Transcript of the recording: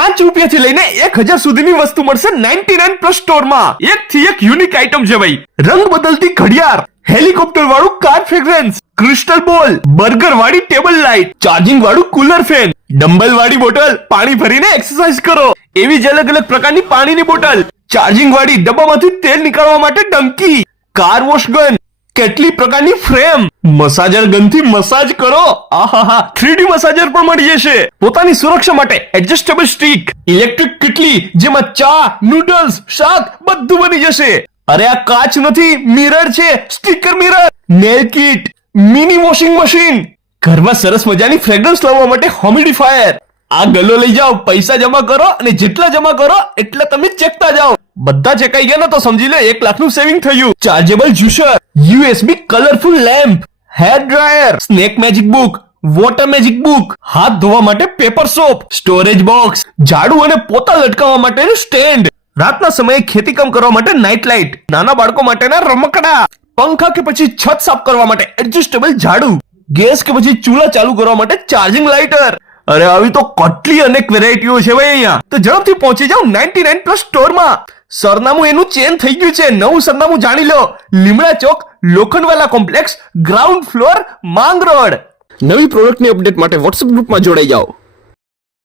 ₹5 થી લઈને 1000 સુધીની વસ્તુ મળશે 99+ સ્ટોરમાં. એક થી એક યુનિક આઇટમ છે ભાઈ. રંગ બદલતી ઘડિયાળ, હેલિકોપ્ટર વાળું કાર ફ્રેગ્રન્સ, ક્રિસ્ટલ બોલ, બર્ગર વાળી ટેબલ લાઇટ, ચાર્જિંગ વાળું કુલર ફેન, ડમ્બલ વાળી બોટલ, પાણી ભરીને એક્સરસાઇઝ કરો એવી જ અલગ અલગ પ્રકારની પાણીની બોટલ, ચાર્જિંગ વાળી ડબ્બામાંથી તેલ નીકાળવા માટે ડંકી, કાર વોશ ગન, કેટલી પ્રકારની ફ્રેમ, મસાજર ગનથી મસાજ કરો. આહાહા 3D મસાજર પણ મળી જશે. પોતાની સુરક્ષા માટે એડજસ્ટેબલ સ્ટીક, ઇલેક્ટ્રિક કેટલી જેમાં ચા, નૂડલ્સ, શાક બધું બની જશે. અરે આ કાચ નથી, મિરર છે, sticker mirror, nail kit, mini washing machine, ઘરમાં સરસ મજાની ફ્રેગ્રન્સ લાવવા માટે હ્યુમિડિફાયર. આ ગલ્લો લઈ જાઓ, પૈસા જમા કરો અને જેટલા જમા કરો એટલા તમે ચેકતા જાઓ. બધા ચેકાઈ ગયા ને તો સમજી લે 1 લાખનું સેવિંગ થયું. Chargeable juicer, USB colourful lamp, hair dryer, snake magic book, water magic book, હાથ ધોવા માટે પેપર સોપ, સ્ટોરેજ બોક્સ, ઝાડુ અને પોતા લટકાવવા માટેનું સ્ટેન્ડ, રાતના સમયે ખેતીકામ કરવા માટે નાઇટ લાઇટ, નાના બાળકો માટેના રમકડા, પંખા કે પછી છત સાફ કરવા માટે એડજસ્ટેબલ ઝાડુ, ગેસ કે પછી ચૂલા ચાલુ કરવા માટે ચાર્જિંગ લાઇટર. અરે આવી તો કેટલી અનેક વેરાયટીઓ છે ભાઈ અહીંયા. તો ઝડપથી પહોંચી જાઓ 99+ સ્ટોરમાં. સરનામું એનું ચેન્જ થઈ ગયું છે. નવું સરનામું જાણી લો. લીમડા ચોક, લોખંડવાલા કોમ્પ્લેક્સ, ગ્રાઉન્ડ ફ્લોર, માંગ રોડ. નવી પ્રોડક્ટની અપડેટ માટે WhatsApp ગ્રુપમાં જોડાઈ જાઓ.